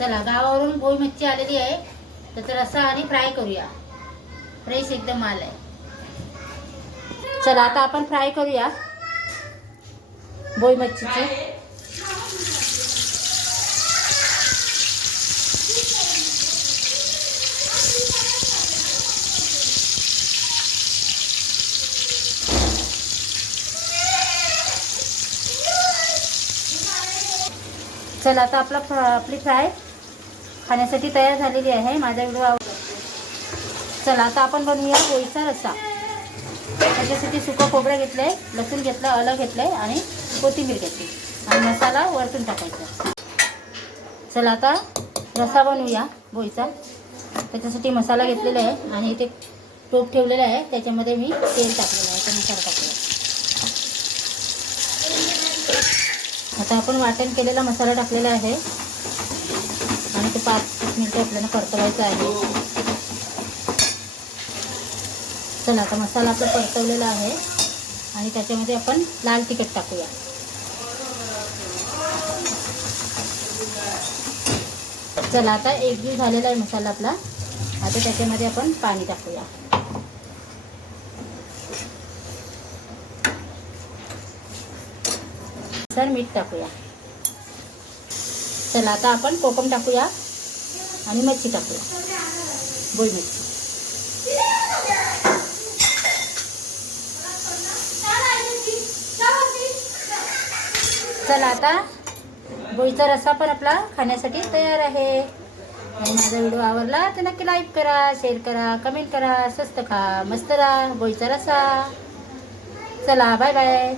चला गावावरून भोई मच्छी आलेली आहे, त्याचा रस्सा आणि फ्राय करूया. फ्रेश एकदम माल आहे. चला आता आपण फ्राय करूया भोई मच्छीची. चला आता आपली फ्राय खाण्यासाठी तयार झालेली आहे. माझा व्हिडिओ चला आता आपण बनवूया भोईचा रस्सा. त्याच्यासाठी सुकं खोबरं घेतलं आहे, लसूण घेतलं, आलं घेतलं आहे आणि कोथिंबीर घेतली आणि मसाला वरतून टाकायचा. चला आता रस्सा बनवूया भोईचा. त्याच्यासाठी मसाला घेतलेला आहे आणि इथे टोप ठेवलेला आहे, त्याच्यामध्ये मी तेल टाकलेलं आहे. मसाला टाकलेला. आता आपण वाटण केलेला मसाला टाकलेला आहे आणि ते 5 मिनिटं आपल्याला परतवायचं आहे. चला आता मसाला आपला परतवलेला आहे आणि त्याच्यामध्ये आपण लाल तिखट टाकूया. चला आता एकजीव झालेला आहे मसाला आपला. आता त्याच्यामध्ये आपण पाणी टाकूया. सर मीठ टाकूया. चला आता आपण कोकम टाकूया आणि मच्छी टाकूया, भोई मच्छी. चला आता भोईचा रस्सा पण आपला खाण्यासाठी तयार आहे. आणि माझा व्हिडिओ आवडला तर नक्की लाईक करा, शेअर करा, कमेंट करा. स्वस्त खा, मस्त राहा. भोईचा रस्सा. चला बाय बाय.